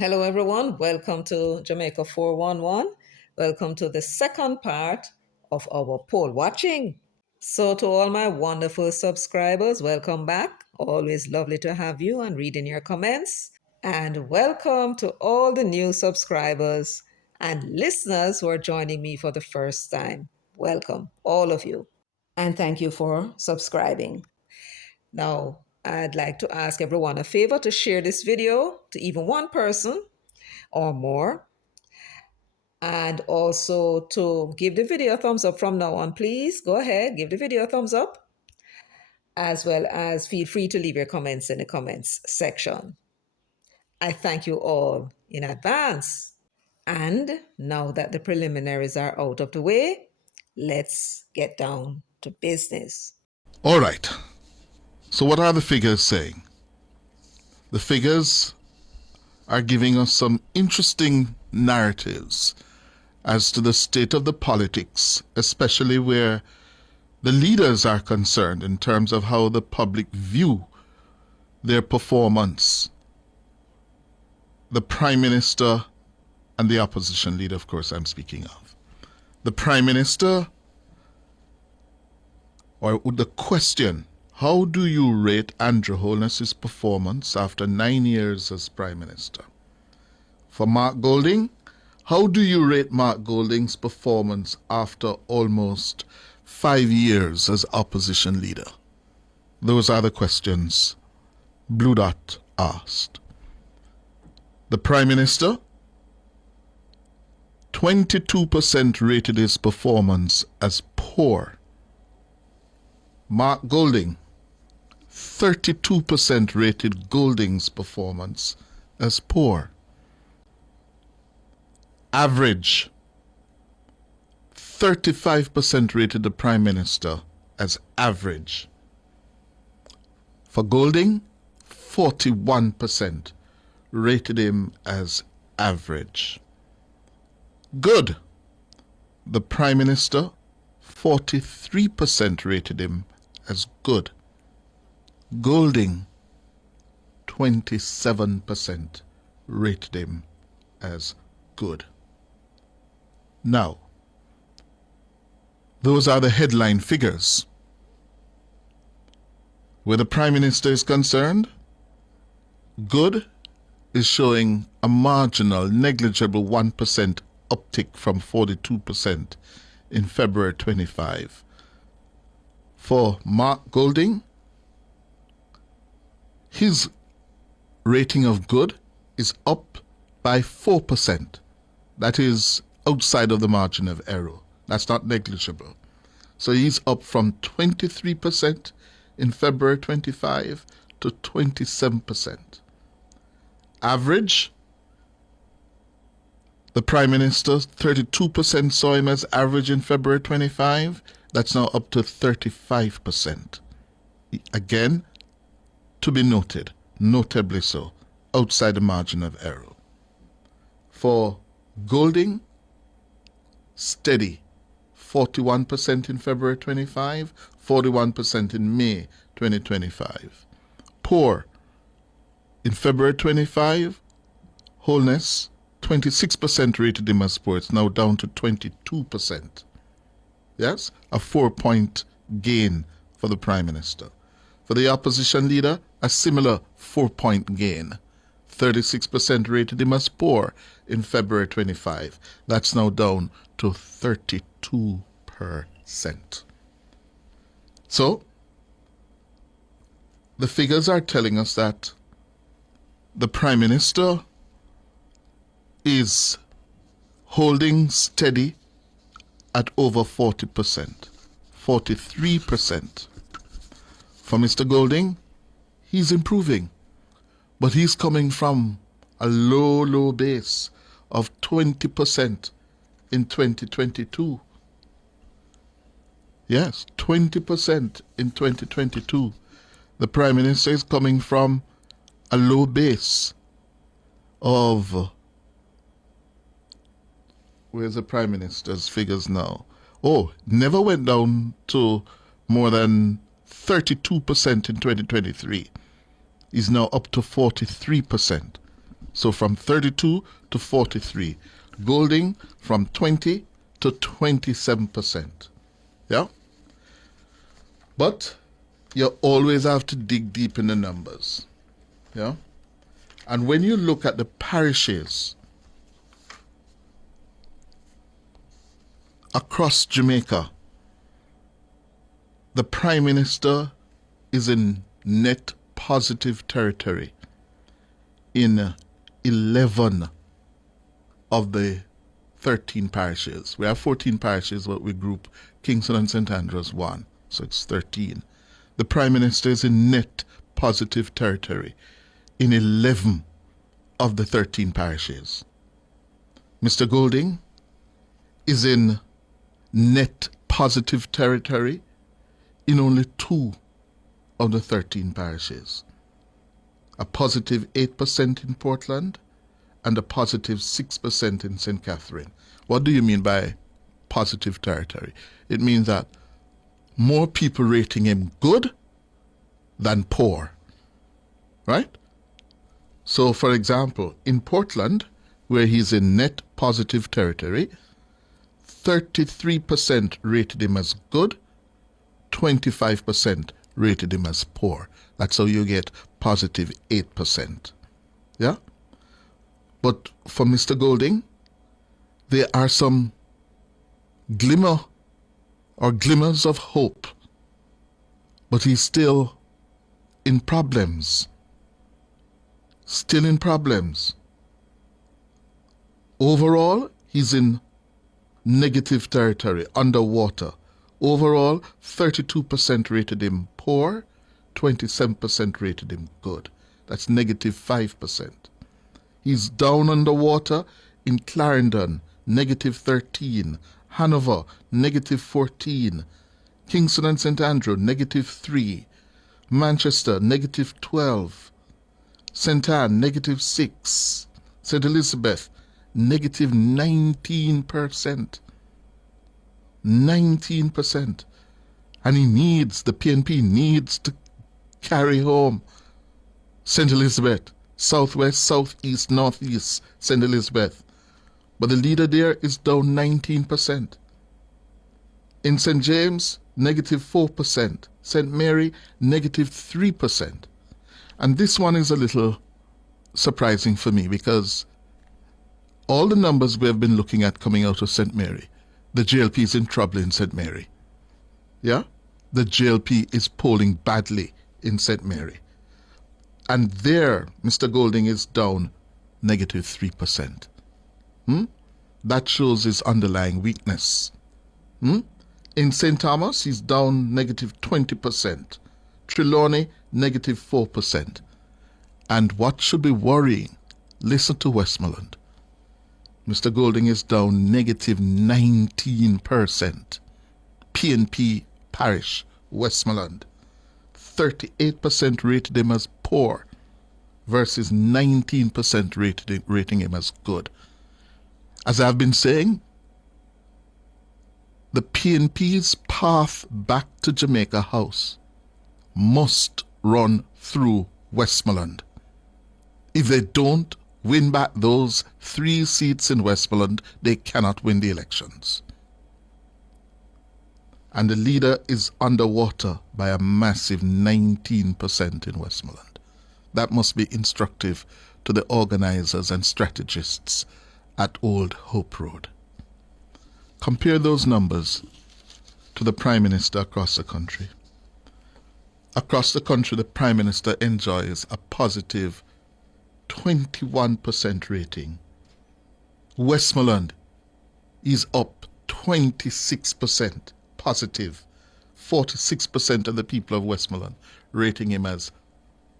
Hello, everyone. Welcome to Jamaica 411. Welcome to the second part of our poll watching. So, to all my wonderful subscribers, welcome back. Always lovely to have you and reading your comments. And welcome to all the new subscribers and listeners who are joining me for the first time. Welcome, all of you. And thank you for subscribing. Now, I'd like to ask everyone a favor to share this video to even one person or more. And also to give the video a thumbs up from now on, please. Go ahead, give the video a thumbs up, as well as feel free to leave your comments in the comments section. I thank you all in advance. And now that the preliminaries are out of the way, let's get down to business. All right. So what are the figures saying? The figures are giving us some interesting narratives as to the state of the politics, especially where the leaders are concerned in terms of how the public view their performance. The Prime Minister and the opposition leader, of course, I'm speaking of. The Prime Minister, or the question, how do you rate Andrew Holness's performance after 9 years as Prime Minister? For Mark Golding, how do you rate Mark Golding's performance after almost 5 years as opposition leader? Those are the questions Bluedot asked. The Prime Minister, 22% rated his performance as poor. Mark Golding, 32% rated Golding's performance as poor. Average, 35% rated the Prime Minister as average. For Golding, 41% rated him as average. Good. The Prime Minister, 43% rated him as good. Golding, 27% rated him as good. Now, those are the headline figures. Where the Prime Minister is concerned, good is showing a marginal, negligible 1% uptick from 42% in February 25. For Mark Golding, his rating of good is up by 4%. That is outside of the margin of error. That's not negligible. So he's up from 23% in February 25 to 27%. Average, the Prime Minister, 32% saw him as average in February 25. That's now up to 35%. Again, to be noted, notably so, outside the margin of error. For Golding, steady, 41% in February 25, 41% in May 2025. Poor, in February 25, Holness, 26% rated him as poor. It's now down to 22%. Yes, a 4-point gain for the Prime Minister. For the opposition leader, a similar 4-point gain. 36% rated him as poor in February 25. That's now down to 32%. So, the figures are telling us that the Prime Minister is holding steady at over 40%, 43%. For Mr. Golding, he's improving, but he's coming from a low base of 20% in 2022. Yes, 20% in 2022. The Prime Minister is coming from a low base of, where's the Prime Minister's figures now? Oh, never went down to more than 32% in 2023. Is now up to 43%. So from 32 to 43. Golding from 20 to 27%. Yeah? But you always have to dig deep in the numbers. Yeah? And when you look at the parishes across Jamaica, the Prime Minister is in net positive territory in 11 of the 13 parishes. We have 14 parishes, but we group Kingston and St. Andrews 1, so it's 13. The Prime Minister is in net positive territory in 11 of the 13 parishes. Mr. Golding is in net positive territory in only 2 of the 13 parishes. A positive 8% in Portland and a positive 6% in St. Catherine. What do you mean by positive territory? It means that more people rating him good than poor, right? So, for example, in Portland, where he's in net positive territory, 33% rated him as good, 25% rated him as poor. That's how you get positive 8%. Yeah? But for Mr. Golding, there are some glimmers of hope, but he's still in problems. Still in problems. Overall, he's in negative territory, underwater. Overall, 32% rated him poor, 27% rated him good. That's negative 5%. He's down underwater in Clarendon, negative 13. Hanover, negative 14. Kingston and St. Andrew, negative 3. Manchester, negative 12. St. Anne, negative 6. St. Elizabeth, negative 19%. 19%. And the PNP needs to carry home St. Elizabeth, southwest, southeast, northeast, St. Elizabeth. But the leader there is down 19%. In St. James, negative 4%. St. Mary, negative 3%. And this one is a little surprising for me because all the numbers we have been looking at coming out of St. Mary, the JLP is in trouble in St. Mary. Yeah? The JLP is polling badly in St. Mary. And there, Mr. Golding is down negative 3%. That shows his underlying weakness. In St. Thomas, he's down negative 20%. Trelawney, negative 4%. And what should be worrying? Listen to Westmoreland. Mr. Golding is down negative 19%. PNP Parish, Westmoreland. 38% rated him as poor versus 19% rating him as good. As I've been saying, the PNP's path back to Jamaica House must run through Westmoreland. If they don't win back those 3 seats in Westmoreland, they cannot win the elections. And the leader is underwater by a massive 19% in Westmoreland. That must be instructive to the organizers and strategists at Old Hope Road. Compare those numbers to the Prime Minister across the country. Across the country, the Prime Minister enjoys a positive 21% rating. Westmoreland is up 26% positive. 46% of the people of Westmoreland rating him as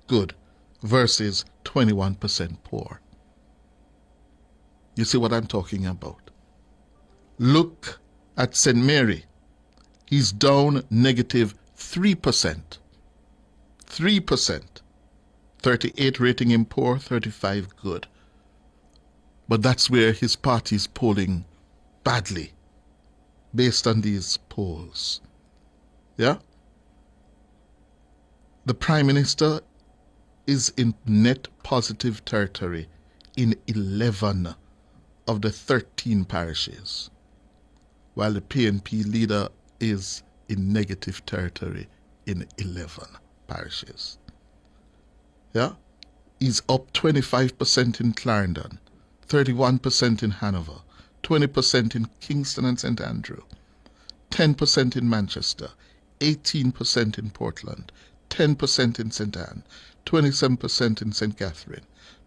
good versus 21% poor. You see what I'm talking about? Look at St. Mary. He's down negative 3%. 3%. 38 rating him poor, 35 good. But that's where his party is polling badly based on these polls. Yeah? The Prime Minister is in net positive territory in 11 of the 13 parishes, while the PNP leader is in negative territory in 11 parishes. Yeah? He's up 25% in Clarendon, 31% in Hanover, 20% in Kingston and St Andrew, 10% in Manchester, 18% in Portland, 10% in St Anne, 27% in St Catherine,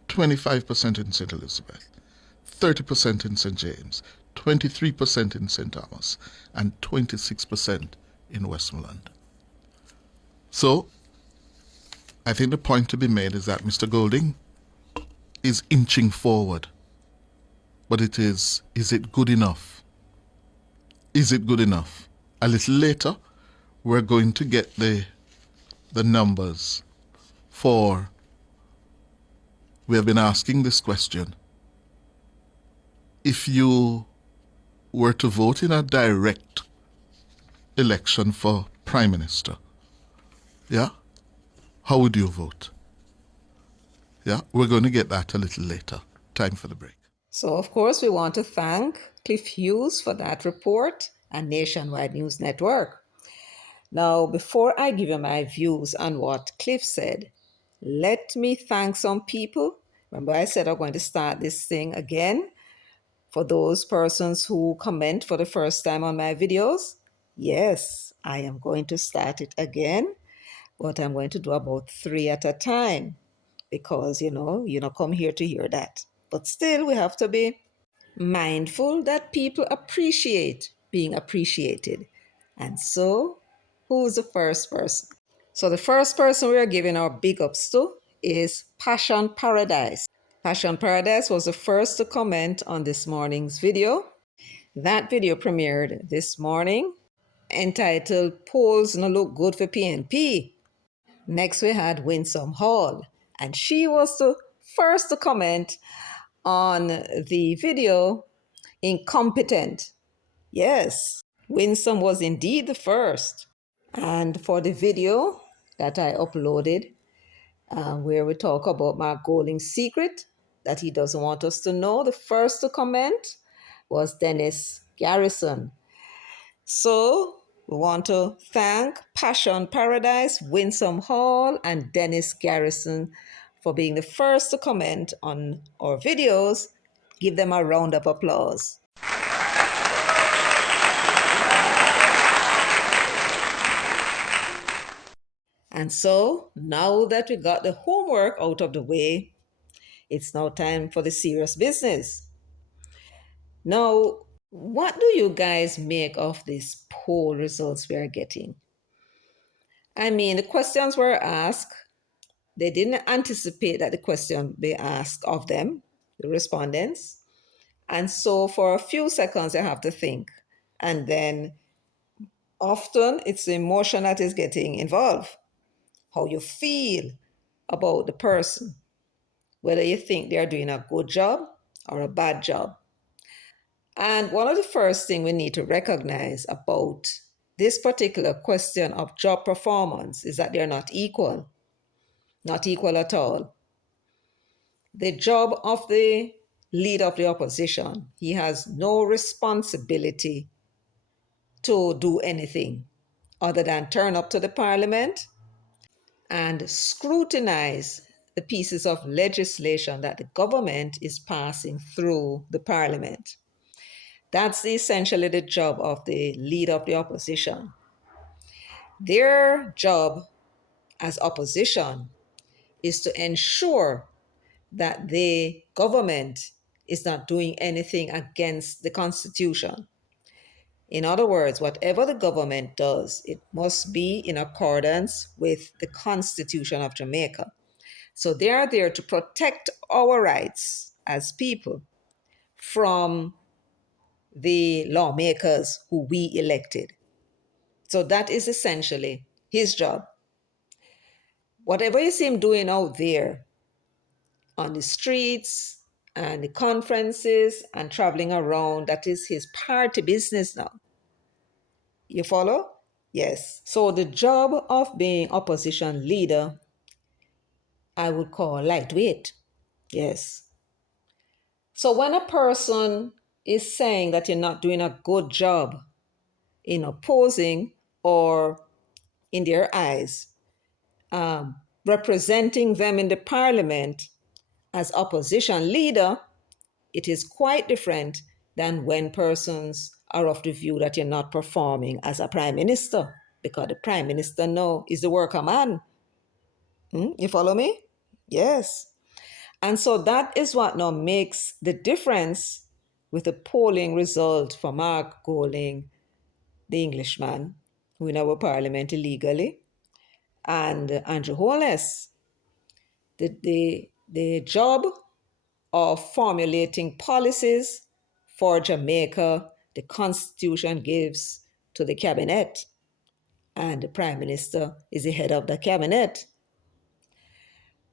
25% in St Elizabeth, 30% in St James, 23% in St Thomas, and 26% in Westmoreland. So, I think the point to be made is that Mr. Golding is inching forward. But is it good enough? Is it good enough? A little later, we're going to get the numbers for, we have been asking this question. If you were to vote in a direct election for Prime Minister, yeah, how would you vote? Yeah, we're going to get that a little later. Time for the break. So, of course, we want to thank Cliff Hughes for that report and Nationwide News Network. Now, before I give you my views on what Cliff said, let me thank some people. Remember, I said I'm going to start this thing again. For those persons who comment for the first time on my videos, yes, I am going to start it again, but I'm going to do about 3 at a time because, you don't come here to hear that. But still, we have to be mindful that people appreciate being appreciated. And so, who's the first person? So, the first person we are giving our big ups to is Passion Paradise. Passion Paradise was the first to comment on this morning's video. That video premiered this morning, entitled Polls No Look Good for PNP. Next, we had Winsome Hall, and she was the first to comment on the video, Incompetent. Yes, Winsome was indeed the first. And for the video that I uploaded, where we talk about Mark Golding's secret that he doesn't want us to know, the first to comment was Dennis Garrison. So we want to thank Passion Paradise, Winsome Hall, and Dennis Garrison for being the first to comment on our videos. Give them a round of applause. And so now that we got the homework out of the way, it's now time for the serious business. Now, what do you guys make of these poll results we are getting? I mean, the questions were asked. They didn't anticipate that the question be asked of them, the respondents. And so for a few seconds, they have to think. And then often it's the emotion that is getting involved. How you feel about the person, whether you think they're doing a good job or a bad job. And one of the first things we need to recognize about this particular question of job performance is that they're not equal at all. The job of the leader of the opposition, he has no responsibility to do anything other than turn up to the parliament and scrutinize the pieces of legislation that the government is passing through the parliament. That's essentially the job of the leader of the opposition. Their job as opposition is to ensure that the government is not doing anything against the Constitution. In other words, whatever the government does, it must be in accordance with the Constitution of Jamaica. So they are there to protect our rights as people from the lawmakers who we elected. So that is essentially his job. Whatever you see him doing out there on the streets and the conferences and traveling around, that is his party business now. You follow? Yes. So the job of being opposition leader, I would call lightweight. Yes. So when a person is saying that you're not doing a good job in opposing or in their eyes, representing them in the parliament as opposition leader, it is quite different than when persons are of the view that you're not performing as a prime minister, because the prime minister now is the worker man. You follow me? Yes. And so that is what now makes the difference with the polling result for Mark Golding, the Englishman, who in our parliament illegally, and Andrew Holness. The job of formulating policies for Jamaica, the Constitution gives to the cabinet, and the Prime Minister is the head of the cabinet.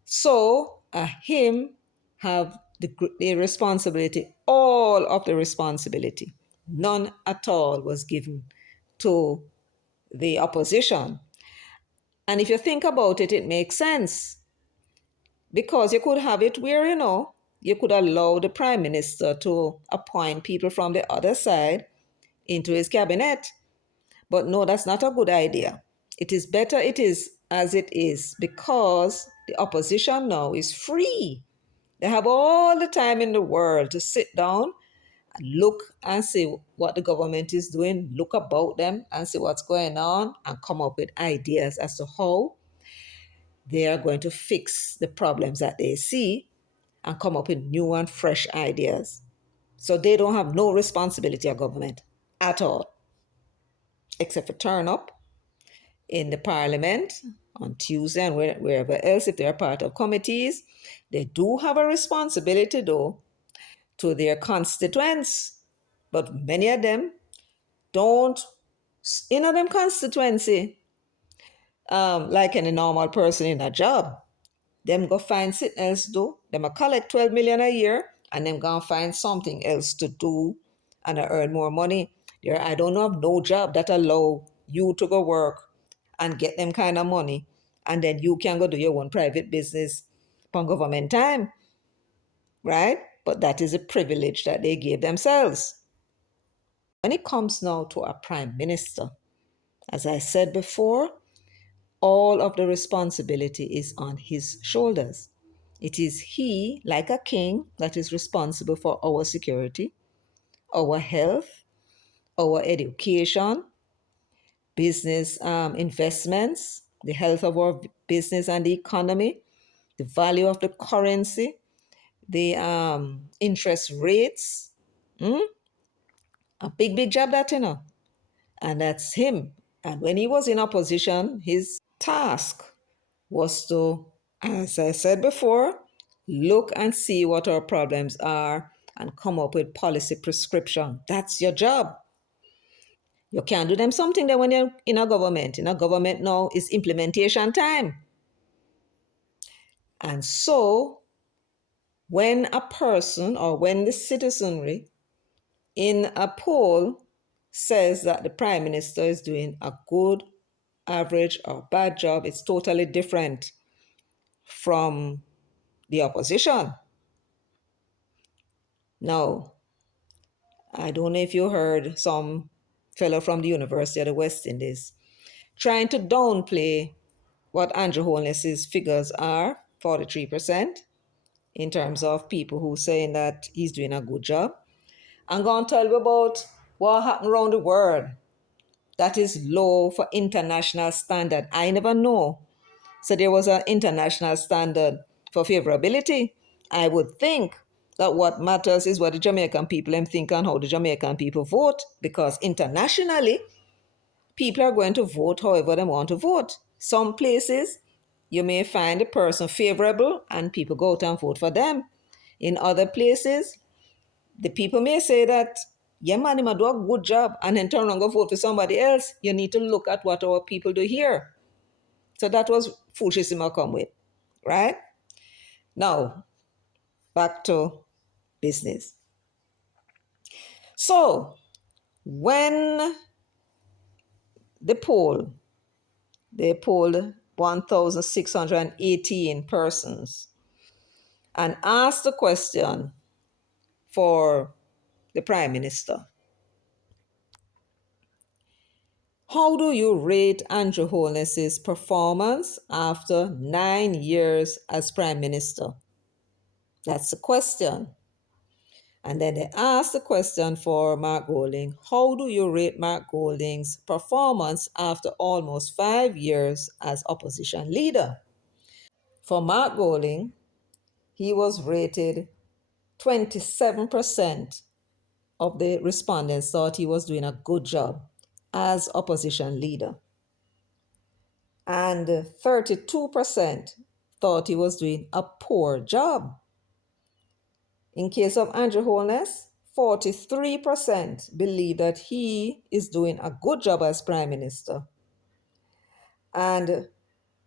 So, him have the responsibility, all of the responsibility. None at all was given to the opposition. And if you think about it, it makes sense. Because you could have it where, you could allow the prime minister to appoint people from the other side into his cabinet. But no, that's not a good idea. It is better it is as it is, because the opposition now is free. They have all the time in the world to sit down and look and see what the government is doing, look about them and see what's going on, and come up with ideas as to how they are going to fix the problems that they see and come up with new and fresh ideas. So they don't have no responsibility of government at all, except for turn up in the parliament on Tuesday and wherever else if they're part of committees. They do have a responsibility, though, to their constituents, but many of them don't in them constituency, like any normal person in a job. Them go find something else do. Them a collect 12 million a year and them go find something else to do and earn more money. There, I don't have no job that allow you to go work and get them kind of money, and then you can go do your own private business upon government time, right? But that is a privilege that they gave themselves. When it comes now to a prime minister, as I said before, all of the responsibility is on his shoulders. It is he, like a king, that is responsible for our security, our health, our education, business investments, the health of our business and the economy, the value of the currency, the interest rates. A big, big job that, And that's him. And when he was in opposition, his task was to, as I said before, look and see what our problems are and come up with policy prescription. That's your job. You can't do them something that when you're in a government. In a government now is implementation time. And so when a person or when the citizenry in a poll says that the prime minister is doing a good, average, or bad job, it's totally different from the opposition. Now, I don't know if you heard some fellow from the University of the West Indies trying to downplay what Andrew Holness's figures are, 43%, in terms of people who saying that he's doing a good job. I'm going to tell you about what happened around the world that is low for international standard. I never know. So there was an international standard for favorability. I would think that what matters is what the Jamaican people think and how the Jamaican people vote, because internationally, people are going to vote however they want to vote. Some places, you may find a person favorable and people go out and vote for them. In other places, the people may say that, yeah, man, he might do a good job, and then turn and go vote for somebody else. You need to look at what our people do here. So that was foolishness I come with, right? Now, back to business. So, when the poll, they polled 1,618 persons and asked the question, for the Prime Minister. How do you rate Andrew Holness's performance after 9 years as Prime Minister? That's the question. And then they asked the question for Mark Golding. How do you rate Mark Golding's performance after almost 5 years as opposition leader? For Mark Golding, he was rated 27% of the respondents thought he was doing a good job as opposition leader. And 32% thought he was doing a poor job. In case of Andrew Holness, 43% believe that he is doing a good job as Prime Minister. And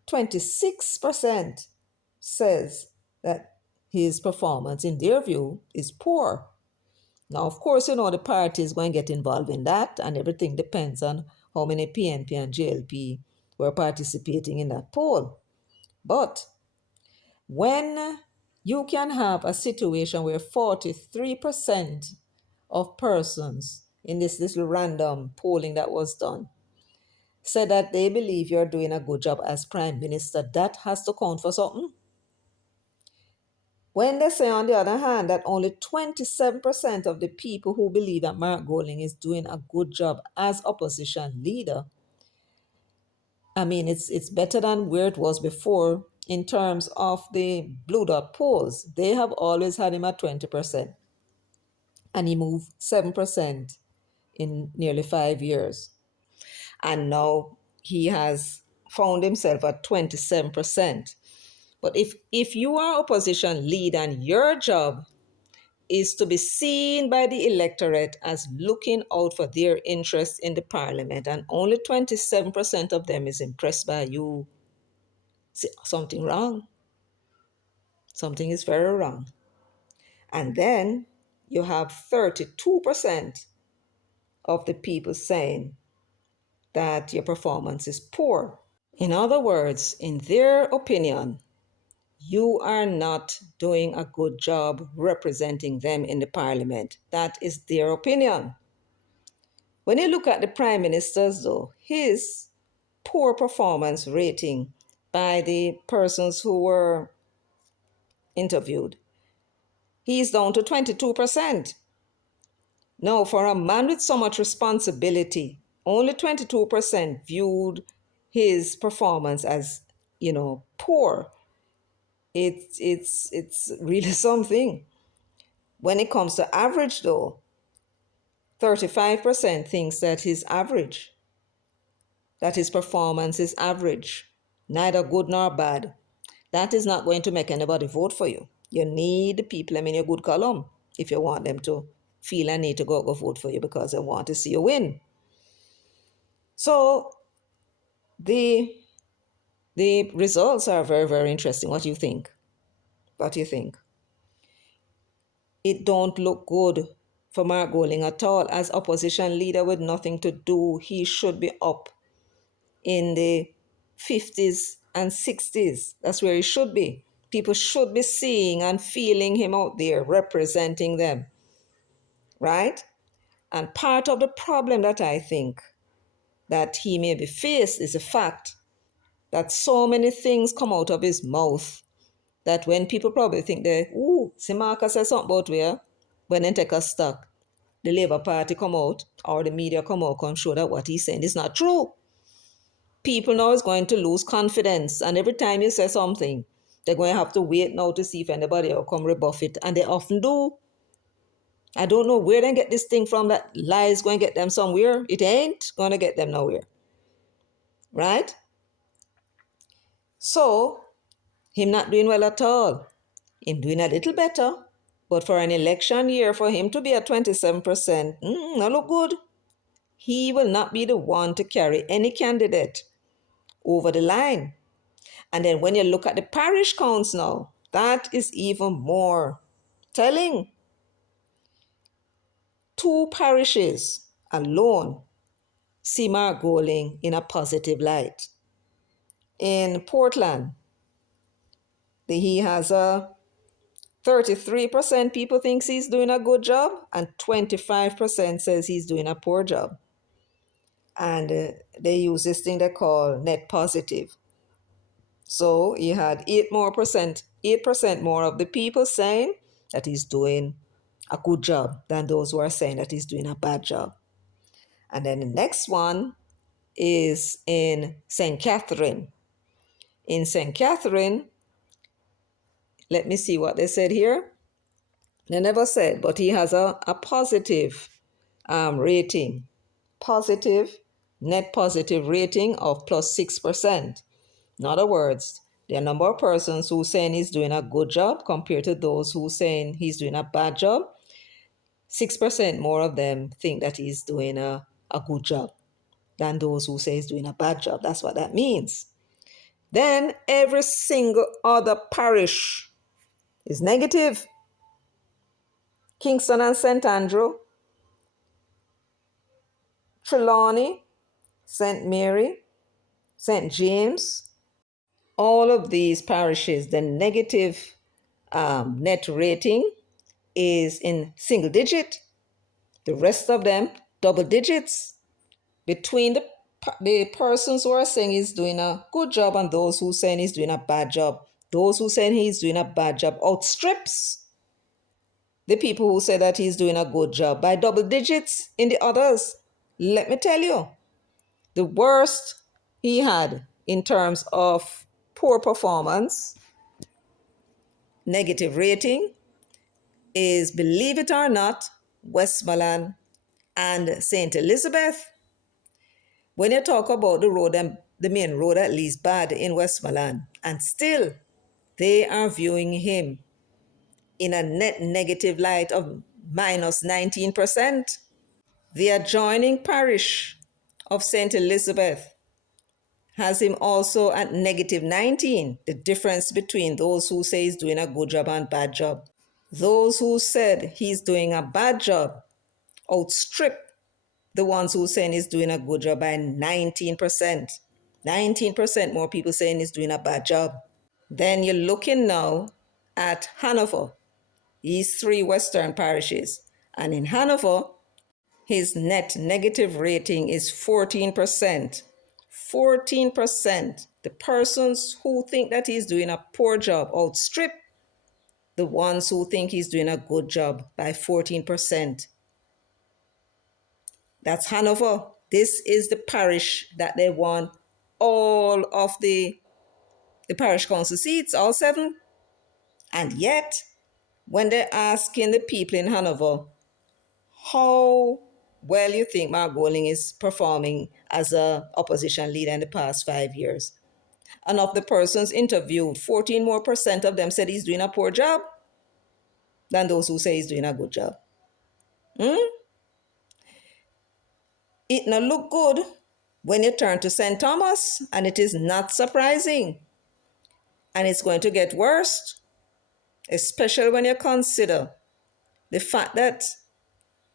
26% says that his performance, in their view, is poor. Now, of course, the party is going to get involved in that, and everything depends on how many PNP and JLP were participating in that poll. But when you can have a situation where 43% of persons in this little random polling that was done said that they believe you're doing a good job as Prime Minister, that has to count for something. When they say, on the other hand, that only 27% of the people who believe that Mark Golding is doing a good job as opposition leader, I mean, it's better than where it was before in terms of the Bluedot polls. They have always had him at 20%, and he moved 7% in nearly 5 years. And now he has found himself at 27%. But if you are opposition leader and your job is to be seen by the electorate as looking out for their interests in the parliament, and only 27% of them is impressed by you, see, something wrong. Something is very wrong. And then you have 32% of the people saying that your performance is poor. In other words, in their opinion, you are not doing a good job representing them in the parliament. That is their opinion. When you look at the Prime Minister's, though, his poor performance rating by the persons who were interviewed, he's down to 22%. Now, for a man with so much responsibility, only 22% viewed his performance as, poor. It's really something. When it comes to average, though, 35% thinks that his performance is average, neither good nor bad. That is not going to make anybody vote for you. You need the people in your good column if you want them to feel a need to go vote for you because they want to see you win. So the results are very, very interesting. What do you think? What do you think? It don't look good for Mark Golding at all. As opposition leader with nothing to do, he should be up in the 50s and 60s. That's where he should be. People should be seeing and feeling him out there, representing them. Right? And part of the problem that I think that he may be faced is the fact that so many things come out of his mouth that when people probably think they, see Marcus says something about where, when they take a stock, the Labour Party come out or the media come out and show that what he's saying is not true. People now is going to lose confidence, and every time you say something, they're going to have to wait now to see if anybody will come rebuff it, and they often do. I don't know where they get this thing from that lie is going to get them somewhere. It ain't going to get them nowhere. Right? So, him not doing well at all. Him doing a little better. But for an election year, for him to be at 27%, not look good. He will not be the one to carry any candidate over the line. And then when you look at the parish counts now, that is even more telling. 2 parishes alone see Mark Golding in a positive light. In Portland, he has a 33% people thinks he's doing a good job, and 25% says he's doing a poor job. And they use this thing they call net positive. So you had 8% more of the people saying that he's doing a good job than those who are saying that he's doing a bad job. And then the next one is in St. Catherine. In St. Catherine, let me see what they said here. They never said, but he has a positive rating. Positive, net positive rating of plus 6%. In other words, the number of persons who saying he's doing a good job compared to those who saying he's doing a bad job, 6% more of them think that he's doing a good job than those who say he's doing a bad job. That's what that means. Then every single other parish is negative. Kingston and St. Andrew, Trelawney, St. Mary, St. James, all of these parishes, the negative net rating is in single digit. The rest of them, double digits. Between the persons who are saying he's doing a good job and those who saying he's doing a bad job, those who saying he's doing a bad job outstrips the people who say that he's doing a good job by double digits in the others. Let me tell you, the worst he had in terms of poor performance, negative rating, is, believe it or not, Westmoreland and St. Elizabeth. When you talk about the road, and the main road at least bad in Westmoreland, and still they are viewing him in a net negative light of minus 19%. The adjoining parish of St. Elizabeth has him also at negative 19, the difference between those who say he's doing a good job and bad job. Those who said he's doing a bad job outstrip the ones who saying he's doing a good job by 19%. 19% more people saying he's doing a bad job. Then you're looking now at Hanover, these three western parishes. And in Hanover, his net negative rating is 14%. 14%. The persons who think that he's doing a poor job outstrip the ones who think he's doing a good job by 14%. That's Hanover. This is the parish that they won all of the parish council seats, all 7. And yet, when they're asking the people in Hanover how well you think Mark Golding is performing as an opposition leader in the past 5 years, and of the persons interviewed, 14% more of them said he's doing a poor job than those who say he's doing a good job. It not look good when you turn to St. Thomas, and it is not surprising. And it's going to get worse, especially when you consider the fact that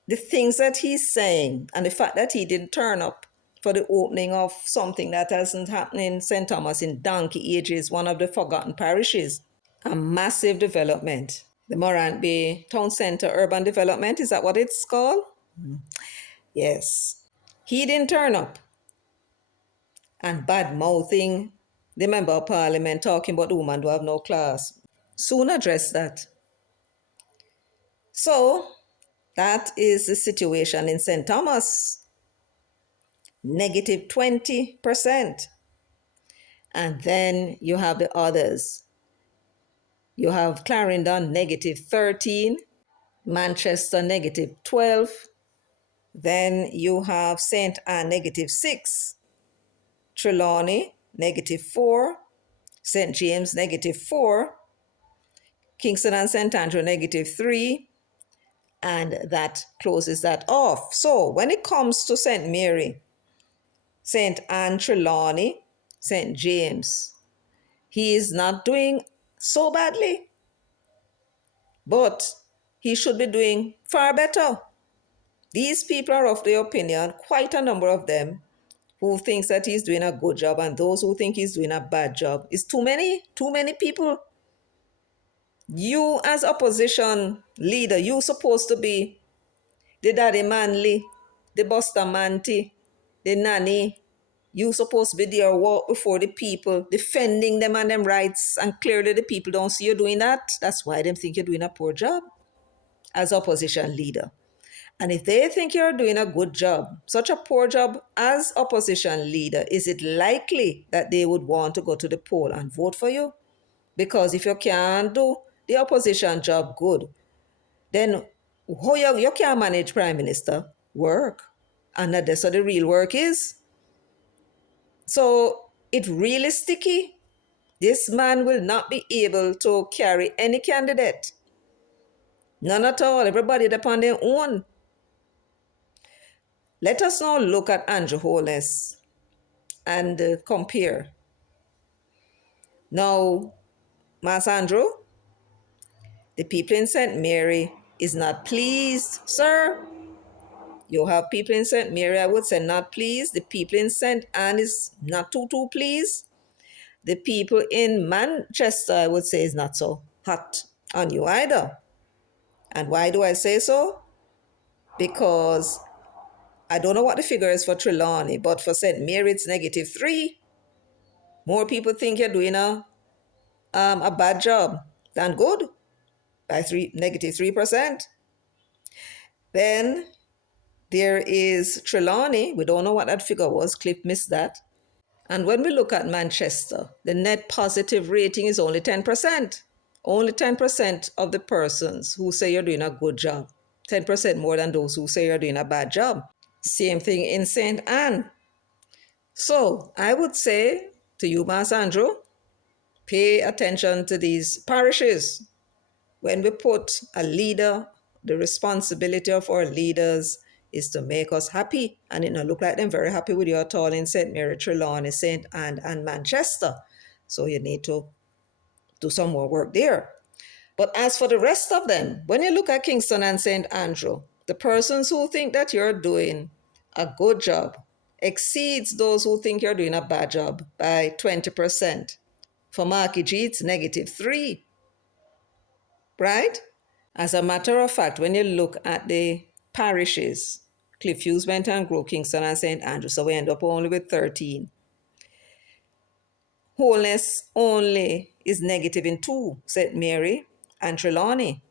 the things that he's saying and the fact that he didn't turn up for the opening of something that hasn't happened in St. Thomas in donkey ages, one of the forgotten parishes. A massive development. The Morant Bay Town Centre Urban Development, is that what it's called? Yes. He didn't turn up. And bad-mouthing the Member of Parliament, talking about the woman who have no class. Soon address that. So, that is the situation in St. Thomas. Negative 20%. And then you have the others. You have Clarendon, negative 13. Manchester, negative 12. Then you have St. Anne, negative 6. Trelawney, negative 4. St. James, negative 4. Kingston and St. Andrew, negative 3. And that closes that off. So when it comes to St. Mary, St. Anne, Trelawney, St. James, he is not doing so badly, but he should be doing far better. These people are of the opinion, quite a number of them, who thinks that he's doing a good job, and those who think he's doing a bad job. Is too many people. You as opposition leader, you supposed to be the daddy manly, the buster manty, the nanny. You supposed to be there walk before the people, defending them and them rights, and clearly the people don't see you doing that. That's why they think you're doing a poor job as opposition leader. And if they think you're doing a good job, such a poor job as opposition leader, is it likely that they would want to go to the poll and vote for you? Because if you can't do the opposition job good, then how you can't manage prime minister work. And that's what the real work is. So it really sticky. This man will not be able to carry any candidate. None at all. Everybody upon their own. Let us now look at Andrew Holness and compare. Now, Mas Andrew, the people in St. Mary is not pleased, sir. You have people in St. Mary, I would say, not pleased. The people in St. Anne is not too pleased. The people in Manchester, I would say, is not so hot on you either. And why do I say so? Because I don't know what the figure is for Trelawney, but for St. Mary, it's -3. More people think you're doing a bad job than good by -3%. Then there is Trelawney. We don't know what that figure was. Cliff missed that. And when we look at Manchester, the net positive rating is only 10%. Only 10% of the persons who say you're doing a good job. 10% more than those who say you're doing a bad job. Same thing in St. Anne. So I would say to you, Mas Andrew, pay attention to these parishes. When we put a leader, the responsibility of our leaders is to make us happy. And it don't look like them very happy with you at all in St. Mary, Trelawney, St. Anne, and Manchester. So you need to do some more work there. But as for the rest of them, when you look at Kingston and St. Andrew, the persons who think that you're doing a good job exceeds those who think you're doing a bad job by 20%. For Marky G, it's -3, right? As a matter of fact, when you look at the parishes, Cliff Hughes, Benton Grove, Kingston, and St. Andrew, so we end up only with 13. Holness only is negative in 2, St. Mary and Trelawney.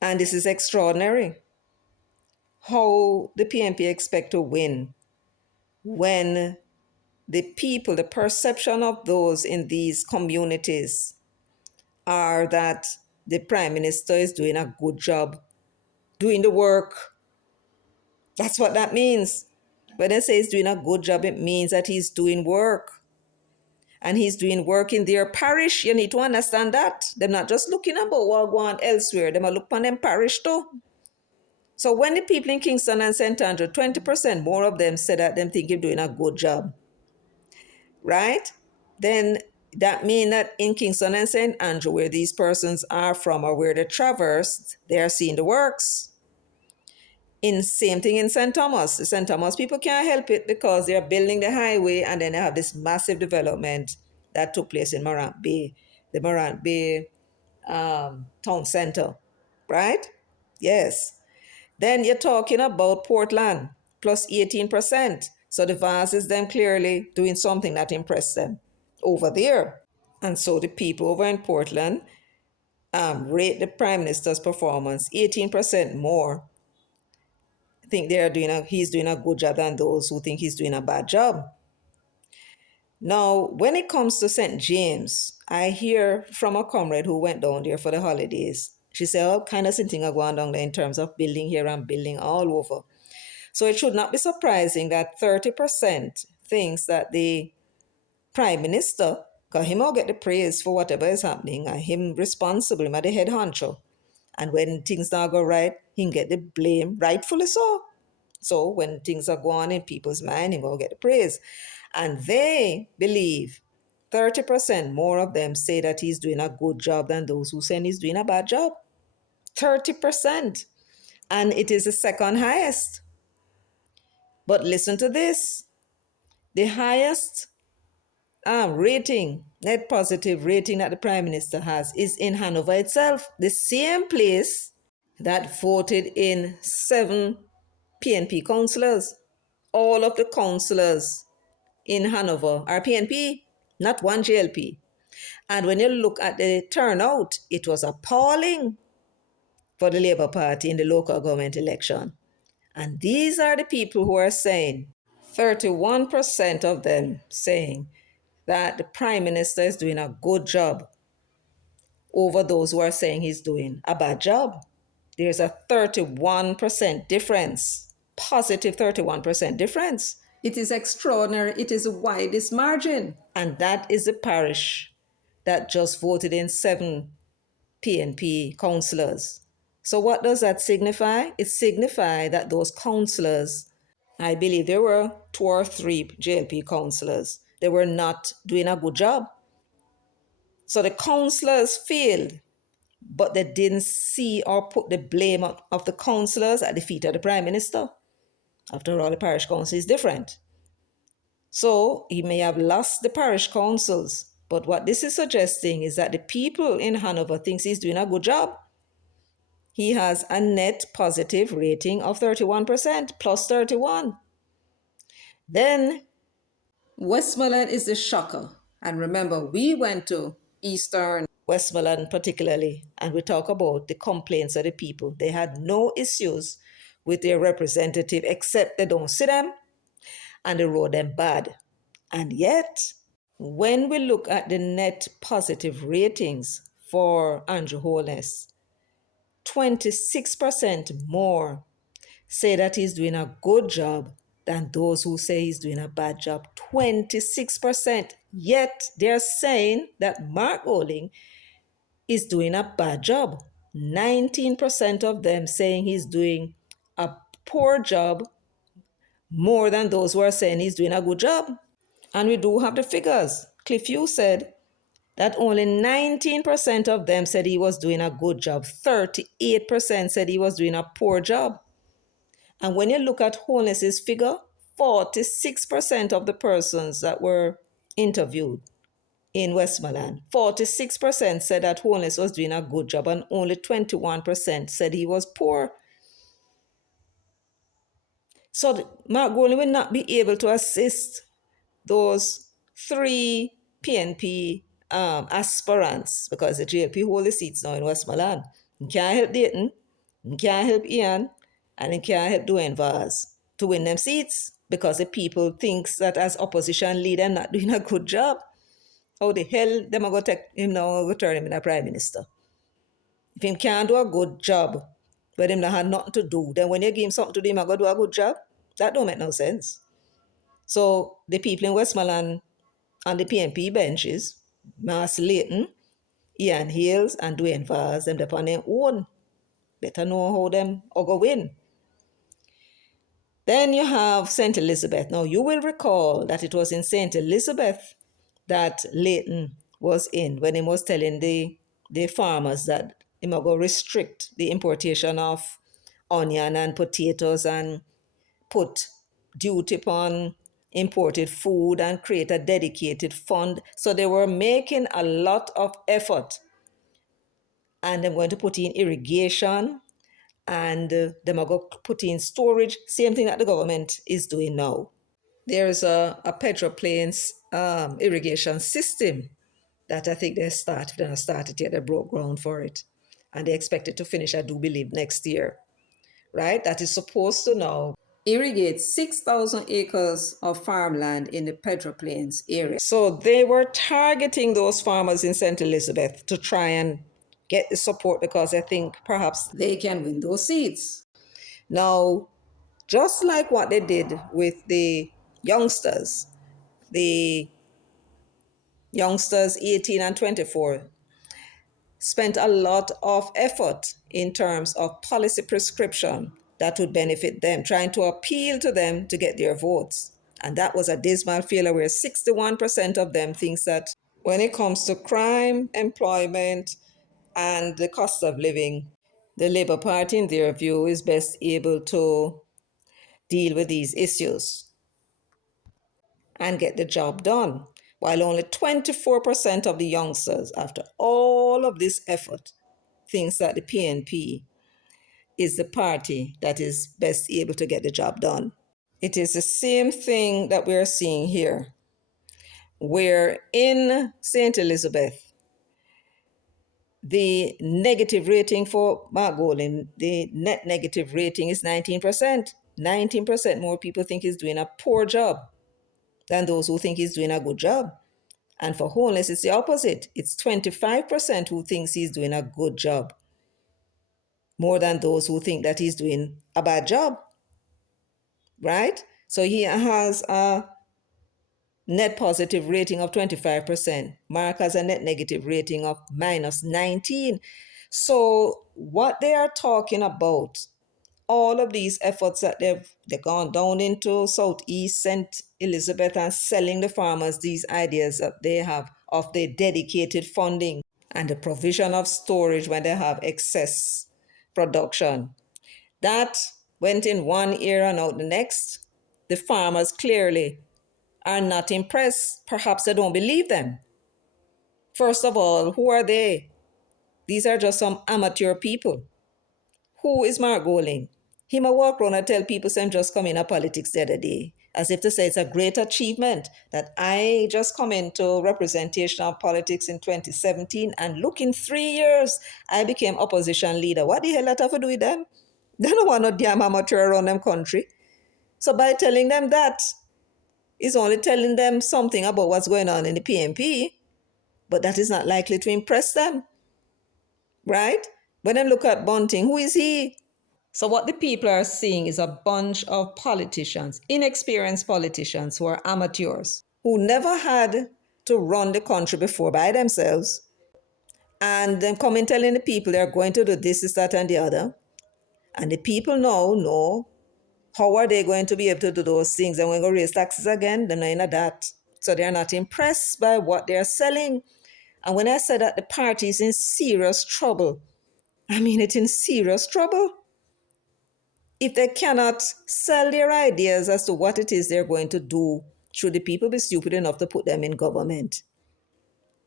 And this is extraordinary. How the PNP expect to win when the people, the perception of those in these communities are that the Prime Minister is doing a good job doing the work. That's what that means. When they say he's doing a good job, it means that he's doing work. And he's doing work in their parish. You need to understand that. They're not just looking about what going on elsewhere. They might look on them parish too. So when the people in Kingston and St. Andrew, 20% more of them said that them think you're doing a good job, right? Then that means that in Kingston and St. Andrew, where these persons are from or where they traversed, they are seeing the works. Same thing in St. Thomas. The St. Thomas people can't help it because they are building the highway and then they have this massive development that took place in Morant Bay, the Morant Bay town center, right? Yes. Then you're talking about Portland, plus 18%. So the Vance is them clearly doing something that impressed them over there. And so the people over in Portland rate the Prime Minister's performance 18% more. Think he's doing a good job than those who think he's doing a bad job. Now, when it comes to St. James, I hear from a comrade who went down there for the holidays. She said all kind of things are going down there in terms of building here and building all over. So it should not be surprising that 30% thinks that the Prime Minister, because him will get the praise for whatever is happening, and him responsible, him at the head honcho. And when things don't go right, he can get the blame, rightfully so. So when things are going in people's mind, he will get the praise. And they believe 30% more of them say that he's doing a good job than those who say he's doing a bad job. 30%. And it is the second highest. But listen to this. The highest rating net positive rating that the Prime Minister has is in Hanover itself, the same place that voted in 7 PNP councillors. All of the councillors in Hanover are PNP, not one JLP. And when you look at the turnout, it was appalling for the Labour Party in the local government election. And these are the people who are saying, 31% of them saying that the Prime Minister is doing a good job over those who are saying he's doing a bad job. There's a 31% difference, positive 31% difference. It is extraordinary. It is the widest margin. And that is the parish that just voted in 7 PNP councillors. So what does that signify? It signifies that those councillors, I believe there were 2 or 3 JLP councillors, they were not doing a good job. So the councillors failed, but they didn't see or put the blame of the councillors at the feet of the Prime Minister. After all, the parish council is different. So he may have lost the parish councils, but what this is suggesting is that the people in Hanover thinks he's doing a good job. He has a net positive rating of 31%, plus 31. Then Westmoreland is the shocker. And remember, we went to Eastern Westmoreland particularly, and we talk about the complaints of the people. They had no issues with their representative except they don't see them and they wrote them bad. And yet, when we look at the net positive ratings for Andrew Holness, 26% more say that he's doing a good job than those who say he's doing a bad job. 26%. Yet they're saying that Mark Oling is doing a bad job. 19% of them saying he's doing a poor job more than those who are saying he's doing a good job. And we do have the figures. Cliff Hugh said that only 19% of them said he was doing a good job. 38% said he was doing a poor job. And when you look at Holness's figure, 46% of the persons that were interviewed in Westmoreland, 46% said that Holness was doing a good job and only 21% said he was poor. So Mark Golding will not be able to assist those 3 PNP aspirants because the JLP hold the seats now in Westmoreland. He can't help Dayton, he can't help Ian, and he can't help Dwayne Vaz to win them seats because the people thinks that as opposition leader not doing a good job. How the hell them are going to take him now and turn him in a prime minister? If him can't do a good job, but him not had nothing to do, then when you give him something to do, him are going to do a good job? That don't make no sense. So the people in Westmoreland on the PNP benches, Mas Layton, Ian Hales, and Dwayne Vaz, them upon their own. Better know how them or go win. Then you have St. Elizabeth. Now you will recall that it was in St. Elizabeth that Layton was in when he was telling the farmers that he might go restrict the importation of onion and potatoes and put duty upon imported food and create a dedicated fund. So they were making a lot of effort. And they're going to put in irrigation and they're going to put in storage. Same thing that the government is doing now. There's a Pedro Plains irrigation system that I think they started yet. They broke ground for it. And they expect it to finish, I do believe, next year. Right? That is supposed to now irrigate 6,000 acres of farmland in the Pedro Plains area. So they were targeting those farmers in St. Elizabeth to try and get the support because I think perhaps they can win those seats. Now, just like what they did with the youngsters 18 and 24, spent a lot of effort in terms of policy prescription that would benefit them, trying to appeal to them to get their votes. And that was a dismal failure where 61% of them thinks that when it comes to crime, employment, and the cost of living, the Labour Party, in their view, is best able to deal with these issues and get the job done. while only 24% of the youngsters, after all of this effort, thinks that the PNP is the party that is best able to get the job done. It is the same thing that we're seeing here, where in St. Elizabeth, the negative rating for Mark Golding, the net negative rating is 19%. 19% more people think he's doing a poor job than those who think he's doing a good job. And for Holness, it's the opposite. It's 25% who thinks he's doing a good job, more than those who think that he's doing a bad job, right? So he has a net positive rating of 25%. Mark has a net negative rating of minus 19. So what they are talking about, all of these efforts that they've gone down into Southeast St. Elizabeth and selling the farmers these ideas that they have of the dedicated funding and the provision of storage when they have excess production. That went in one ear and out the next. The farmers clearly are not impressed. Perhaps they don't believe them. First of all, who are they? These are just some amateur people. Who is Mark Golding? He may walk around and tell people I'm just come into politics the other day, as if to say it's a great achievement that I just come into representation of politics in 2017 and look, in 3 years I became opposition leader. What the hell that have to do with them? They don't want no damn amateur around them country. So by telling them that, it's only telling them something about what's going on in the PNP, but that is not likely to impress them, right? When they look at Bunting, who is he? So what the people are seeing is a bunch of politicians, inexperienced politicians who are amateurs, who never had to run the country before by themselves, and then coming telling the people they're going to do this, that, and the other. And the people now know, how are they going to be able to do those things? And we're going to raise taxes again? They're not in that. So they're not impressed by what they're selling. And when I said that the party is in serious trouble, I mean it's in serious trouble. If they cannot sell their ideas as to what it is they're going to do, should the people be stupid enough to put them in government?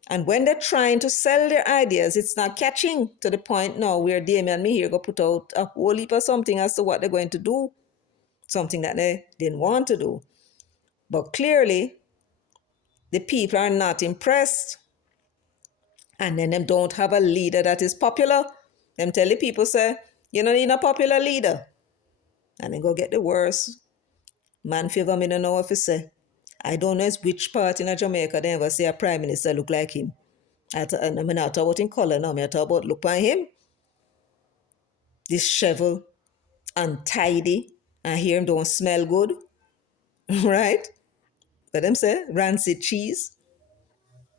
And when they're trying to sell their ideas, it's not catching, to the point now where Damien and me here go put out a whole heap of something as to what they're going to do, something that they didn't want to do. But clearly, the people are not impressed. And then them don't have a leader that is popular. Them tell the people, say, you don't need a popular leader. And then go get the worst. Man favor me don't know what to say. I don't know which part in Jamaica they ever say a prime minister look like him. I'm not talking about in color now. I'm talking about look at him. Disheveled, untidy. And hear him don't smell good. Right? But them say rancid cheese.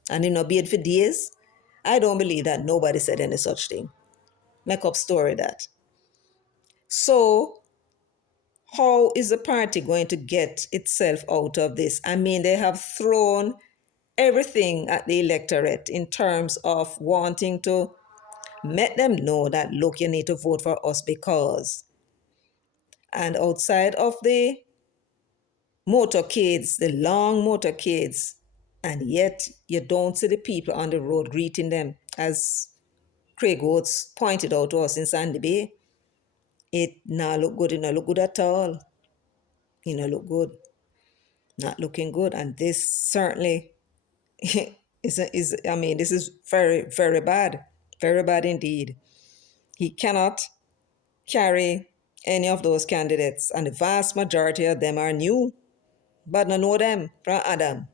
And him not beard for days. I don't believe that nobody said any such thing. Make up story that. So how is the party going to get itself out of this? I mean, they have thrown everything at the electorate in terms of wanting to let them know that, look, you need to vote for us because. And outside of the motorcades, the long motorcades, and yet you don't see the people on the road greeting them, as Craig Oates pointed out to us in Sandy Bay. It not look good, it not look good at all. It not look good. Not looking good. And this certainly this is very, very bad. Very bad indeed. He cannot carry any of those candidates, and the vast majority of them are new, but I know them from Adam.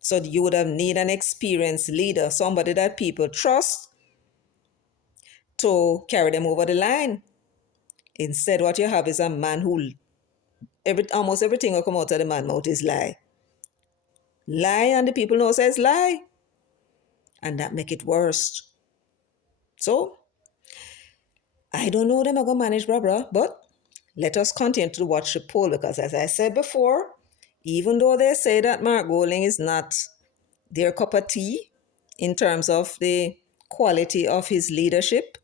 So you would have need an experienced leader, somebody that people trust to carry them over the line. Instead, what you have is a man who almost everything will come out of the man's mouth is lie. Lie, and the people know says lie. And that make it worse. So I don't know them are going to manage, but let us continue to watch the poll, because as I said before, even though they say that Mark Golding is not their cup of tea in terms of the quality of his leadership,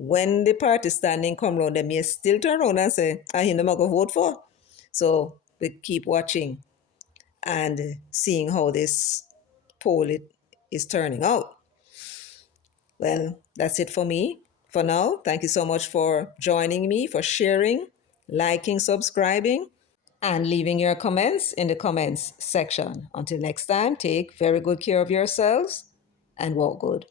when the party standing come round, they may still turn around and say, I him them I go vote for. So we keep watching. and seeing how this poll is turning out. Well, that's it for me for now. Thank you so much for joining me, for sharing, liking, subscribing, and leaving your comments in the comments section. Until next time, take very good care of yourselves and walk good.